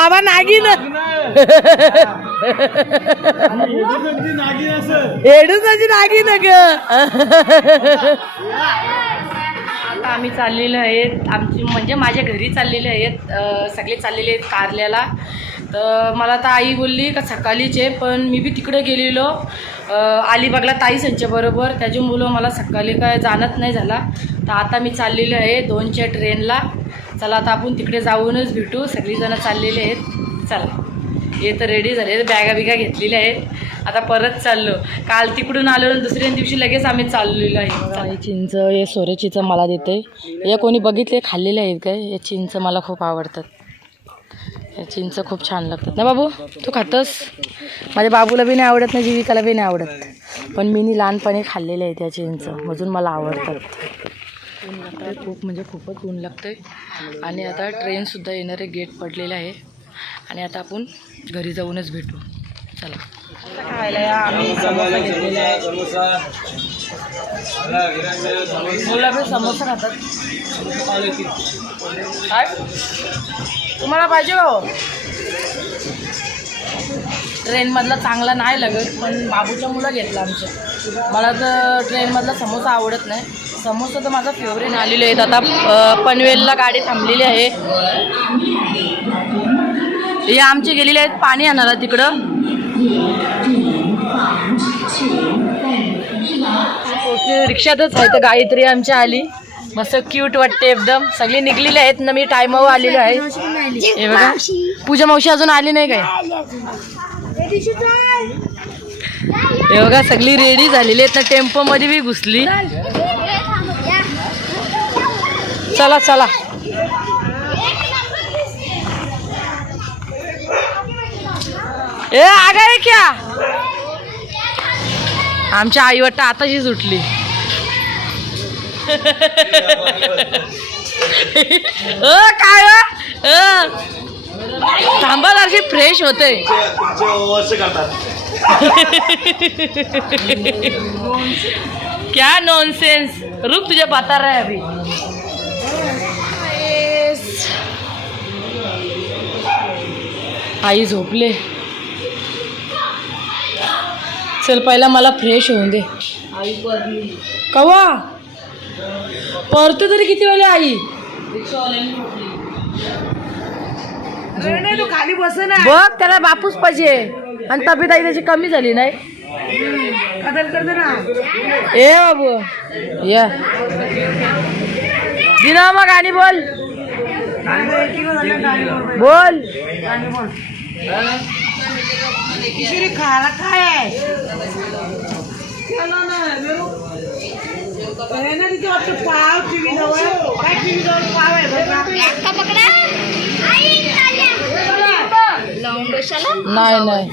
बाबा नागिन. एडूसाची नागिन ग. आता आम्ही चाललेलो आहेत. आमची म्हणजे माझ्या घरी चाललेले आहेत. सगळे चाललेले आहेत कारल्याला. तर मला तर आई बोलली का सकाळीचे पण मी बी तिकडे गेलेलो. अलिबागला ताई बरोबर. मुलं मला सकाळी काय जाणत नाही झाला. तर आता मी चाललेलो आहे दोनच्या ट्रेनला चला आता आपण तिकडे जाऊनच भेटू. सगळीजणं चाललेले आहेत. चला. हे तर रेडी झाले बॅगा बिगा घेतलेल्या आहेत. आता परत चाललो. काल तिकडून आलो दुसऱ्या दिवशी लगेच आम्ही चाललेलो आहे. हे चिंच हे सोरे चिंच मला देते. हे कोणी बघितले? खाल्लेले आहेत काय? हे चिंच मला खूप आवडतात. हे चिंच खूप छान लागतात. ना बाबू तू खातोस? माझ्या बाबूला बी नाही आवडत ना जीविकाला बी नाही आवडत. पण मी लहानपणी खाल्लेले आहेत या चिंच. अजून मला आवडतात. ऊन लागतंय खूप म्हणजे खूपच ऊन लागतंय. आणि आता ट्रेनसुद्धा येणारे गेट पडलेलं आहे. आणि आता आपण घरी जाऊनच भेटू. चला. खायला या आम्ही समोसा घेतलेला आहे मुलं समोसा खातात. काय? तुम्हाला पाहिजे हो? ट्रेनमधला चांगला नाही लागत पण बाबूच्या मुलं घेतला आमच्या. मला तर ट्रेनमधला समोसा आवडत नाही. समोसा तर माझा फेवरेट आलेले आहेत आता पनवेलला गाडी थांबलेली आहे. हे आमचे गेलेले आहेत पाणी आणायला तिकडं. ओके रिक्षातच आहे तर गायत्री आमच्या आली. मस्त क्यूट वाटते एकदम. सगळी निघलेली आहेत ना मी टायमावर आलेलो आहे. हे बघा. पूजा मावशी अजून आली नाही काय? हे बघा सगळी रेडी झालेली आहेत ना टेम्पो मध्ये बी घुसली. चला चला. ए आगा आहे क्या? आमच्या आई आताशी सुटली. अ काय हो? अ? थांबा सारखी फ्रेश होते क्या नॉनसेन्स रुक तुझ्या पातार आहे अभी. आई झोपले. चल पहिला मला फ्रेश होऊन दे. कवा? परतो तरी किती वेळा आई? खाली बस ना. बघ त्याला बापूस पाहिजे. आणि तब्येत आई त्याची कमी झाली नाही? ए बाबू. या. दिना मग गाणी बोल. बोल. किशोरी खायला काय आहे? हे ना तिथे वाटतं पाव टीव्ही जवळ काय टीव्ही जवळ पाव आहे? बघ. ना. नाही नाही.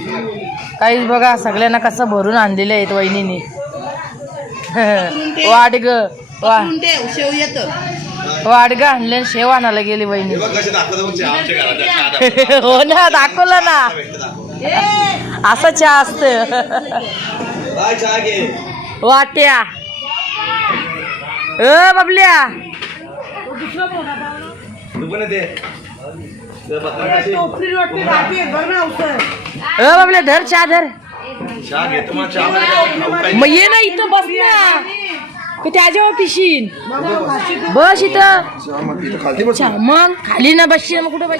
काहीच बघा सगळ्यांना कसं भरून आणलेलं आहेत वहिनीने. वाट ग. वा. शेव येत. वाट ग आणले शेव आणायला गेली वहिनी. हो ना दाखवलं ना. असं चहा असत. वाट्या. अ बाबल्या. अ बाबल्या धर चहा धर. मग ये ना इथं बस ना. का त्याच्यावर पिशीन बस इथं अच्छा, मग खाली ना बसशील मग कुठं बस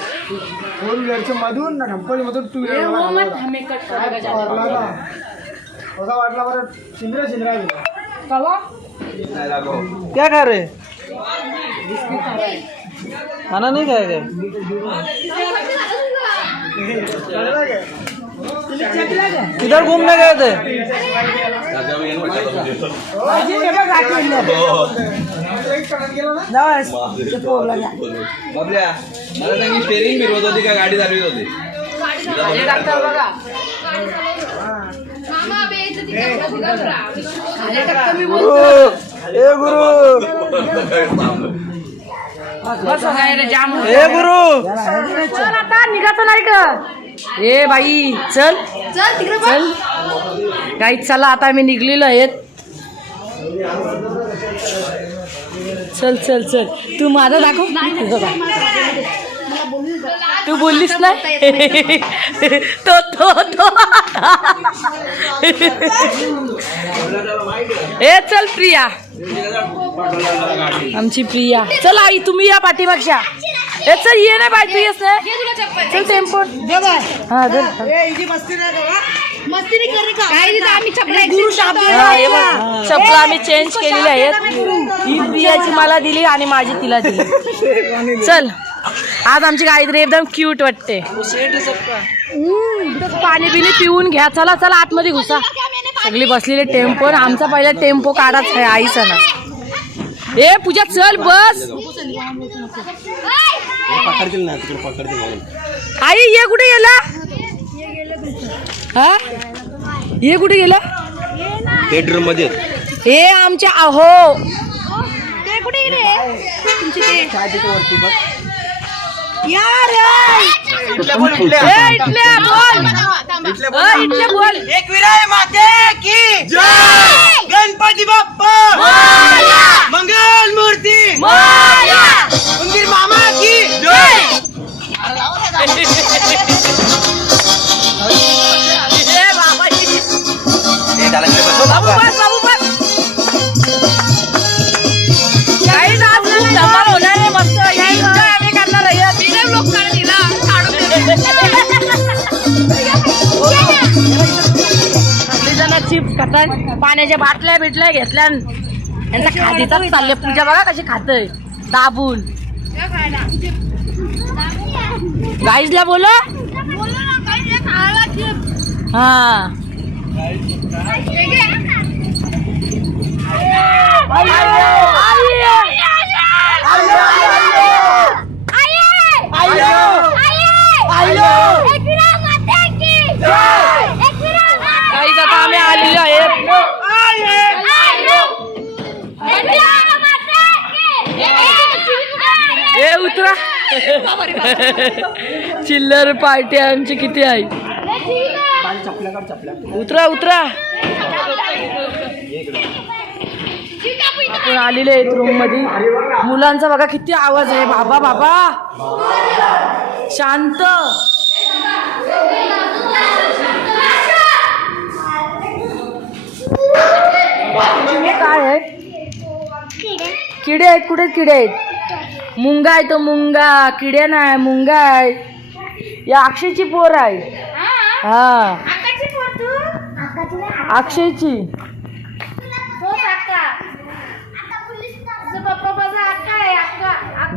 फोर व्हीलरच्या मधून ना कंपनी मधून टू ए, हो, मग थांबे, कट करा गं, जाऊ. कसा वाटला बरं चिंद्रा चिंद्रा गेला कवा? क्या खा रहे खाना नहीं खाएगा किधर घूमने गए थे बाबल्या मला त्यांनी स्टेरिंग फिरवत होती का गाडी चालवत होती. ए गुरु हो हो गुरु निघातो नाही का ए बाई चल. चल काही चला. आता आम्ही निघलेलो आहेत. चल चल चल. तू माझा दाखव. तू बोललीस नाही तो तो तो. ए चल प्रिया. आमची प्रिया. चल आई तुम्ही या पाठीमागच्या. ए चल ये ना बाय तू येस ना? चल टेम्पो हा मस्ती नाही का काही नाही, आम्ही चपला गुरु शाप दे हा, हे बघ, चपला आम्ही चेंज केलेल्या आहेत. ही प्रियाची मला दिली आणि माझी तिला दिली. चल. आज आमची गायत्री एकदम क्यूट वाटते. पाणी बिनी पिऊन घ्या. चला चला आतमध्ये घुसा. सगळी बसलेले टेम्पो आणि आमचा पहिला टेम्पो काढाच आहे आईचा ना. ए पूजा चल बस. आई ये कुठे गेला? हा? ये कुठे गेला? बेडरूममध्ये. हे आमच्या अहो ते कुठे गेले? तुमचे ते. यार ए, इटल्या बोल. ए, इटल्या बोल. एक विराय माते की जय! गणपती बाप्पा. मंगल मूर्ती. उंदीर पाण्याच्या बाटल्या बिटल्या घेतल्या यांचा खादीचाच चालले. पूजा बघा कशी खातय. दाबून. गाईजला बोला हा गाईज आता आम्ही आलेलो आहेत ए उतरा चिल्लर पार्टी आमची किती आहे? उतरा उतरा. आपण आलेले आहेत रूममध्ये मुलांचा बघा किती आवाज आहे. बाबा बाबा. शांत. काय आहे? किडे आहेत. कुठे किडे आहेत? मुंगा आहे तो मुंगा किडे नाही मुंगा आहे या अक्षयची पोर आहे. हा? अक्षयची.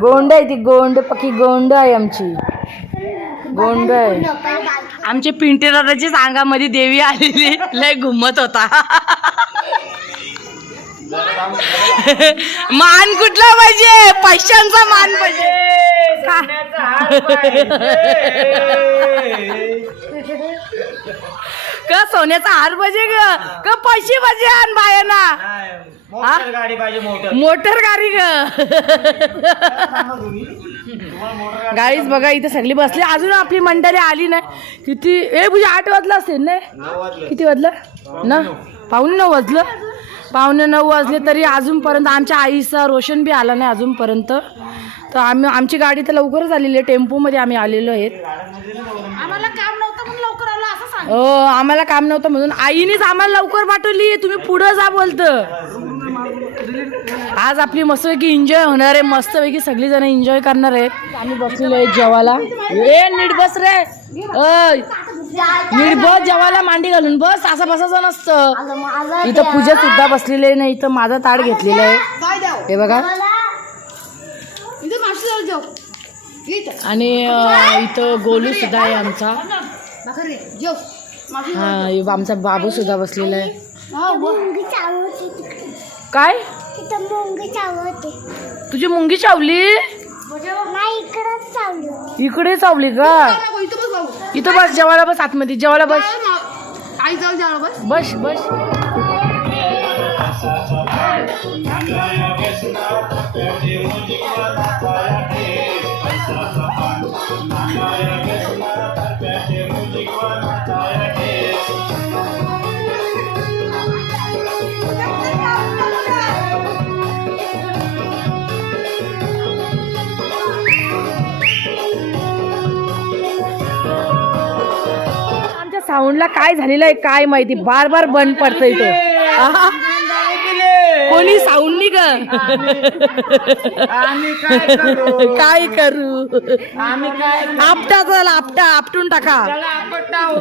गोंड आहे ती गोंड पक्की गोंड आहे आमची. गोंड आहे. आमची पिंटे दादाची सांगामध्ये देवी आलेली लय घुमत होता. मान कुठला पाहिजे? पैशांचा मान पाहिजे. का सोन्याचा हार पाहिजे ग? का पैसे पाहिजे आण बायांना? मोटर गाडी पाहिजे मोटर. मोटर गाडी ग. गाईज बघा इथे सगळी बसली. अजून आपली मंडळी आली नाही. किती ए पूजा आठ वाजला असेल ना किती वाजलं? ना? पाहुणे नऊ वाजलं. पाहुणे नऊ वाजले तरी अजूनपर्यंत आमच्या आईचा रोशन बी आला नाही अजूनपर्यंत. तर आम्ही आमची गाडी तर लवकरच आलेली आहे. टेम्पोमध्ये आम्ही आलेलो आहेत. हो आम्हाला काम नव्हतं म्हणून आईनेच आम्हाला लवकर पाठवली. तुम्ही पुढं जा बोलतं. आज आपली मस्तपैकी एन्जॉय होणार आहे. मस्तपैकी सगळी जण एन्जॉय करणार आहेत. आम्ही बसलेलो आहे जेवायला. ए नीट बस रे. नीट बस जेवायला मांडी घालून बस असं बसायचं नसतं इथं पूजा सुद्धा बसलेली आहे ना इथं माझा ताट घेतलेला आहे. हे बघा. आणि इथं गोलू सुद्धा आहे आमचा. हा आमचा बाबू सुद्धा बसलेला आहे. काय? तुझी मुंगी नाही चावलं? इकडे चावली का? इथं बस जेवायला बस आतमध्ये जेवायला बस. आई जाऊ जेवायला बस. बस बस. साऊंडला काय झालेलं आहे काय माहिती? बार बार बंद पडतोय तो. हा? कोणी साऊंड आम्ही काय करू? काय करू? आम्ही काय आपटा चल आपटा आपटून टाका. त्याला आपटाव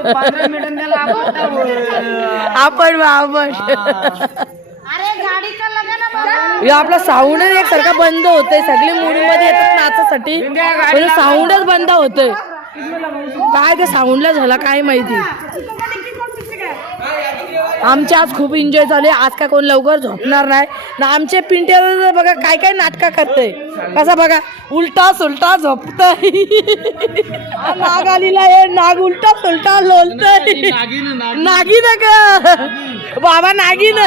आपण आपण. अरे गाडी का लगा ना बाबा? हे आपला साऊंड एक सारखा बंद होतोय. सगळे मूडमध्ये येतात नाचासाठी. पण साऊंडच बंद होतोय. काय ते साऊंडला झाला काय माहिती? आमचे आज खूप एन्जॉय आहे. आज काय कोण लवकर झोपणार नाही. ना आमचे पिंटे बघा काय काय नाटका करतय. कसा बघा उलटा सुलटा झोपतय. हा नाग आलेला नाग उलटा सुलटा लोलतय. नागिन ग. बाबा नागिन.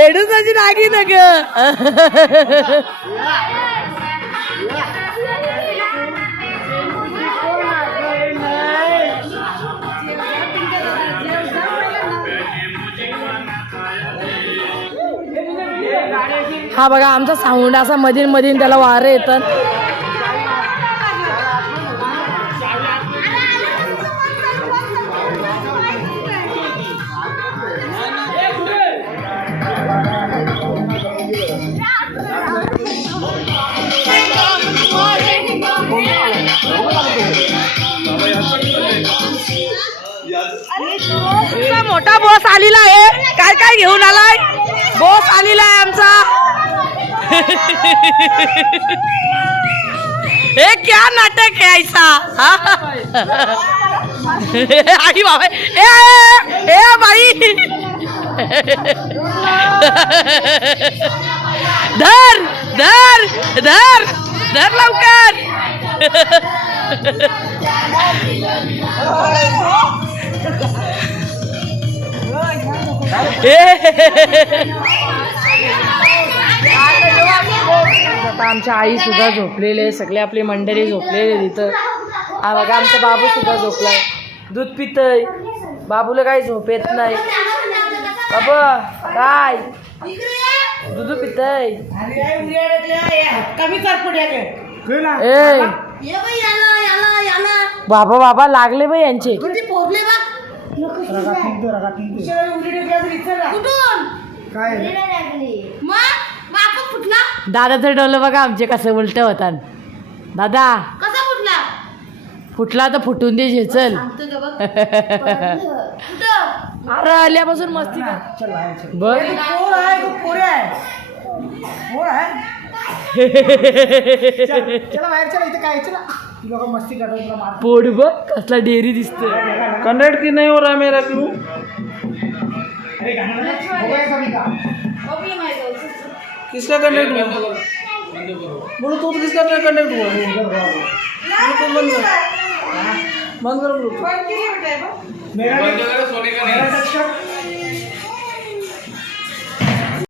एडूसाची नागिन ग. हा बघा आमचा साऊंड असा मधीन मधीन त्याला वारं येतात मोठा बॉस आलेला आहे. काय काय घेऊन आलाय? बॉस आलेला आहे आमचा. हे क्या नाटक है ऐसा? आई बाबा ए ए, ए बाई! धर धर धर धर लवकर! आता आमच्या आई सुद्धा झोपलेले सगळे आपली मंडळी झोपलेले तिथं. हा बघा आमचा बाबू सुद्धा झोपलाय. दूध पितय. बाबूला काही झोप येत नाही. बाबा काय? दूध पितय. ए. बाबा बाबा लागले बाई यांचे. काय? दादाचं डोलं बघा आमचे कसं उलट होतात. दादा कसा कुठला फुटला तर फुटून दे चल अरे आल्यापासून मस्ती कर. चल बाहेर चल बघ पोर आहे तो पोरे आहे. पोर आहे. चल, चला बाहेर चला इथे काय चला. ती लोक मस्ती करतात तुला मार. पोट बघ कसला डेअरी दिसतोय. कनेक्ट की नहीं हो रहा मेरा क्यों अरे गाणं हो का. किसका कनेक्ट हुआ? ब्लूटूथ किसका कनेक्ट हुआ? ब्लूटूथ बंद कर। बंद करो ब्लूटूथ मेरा मेरा दक्षक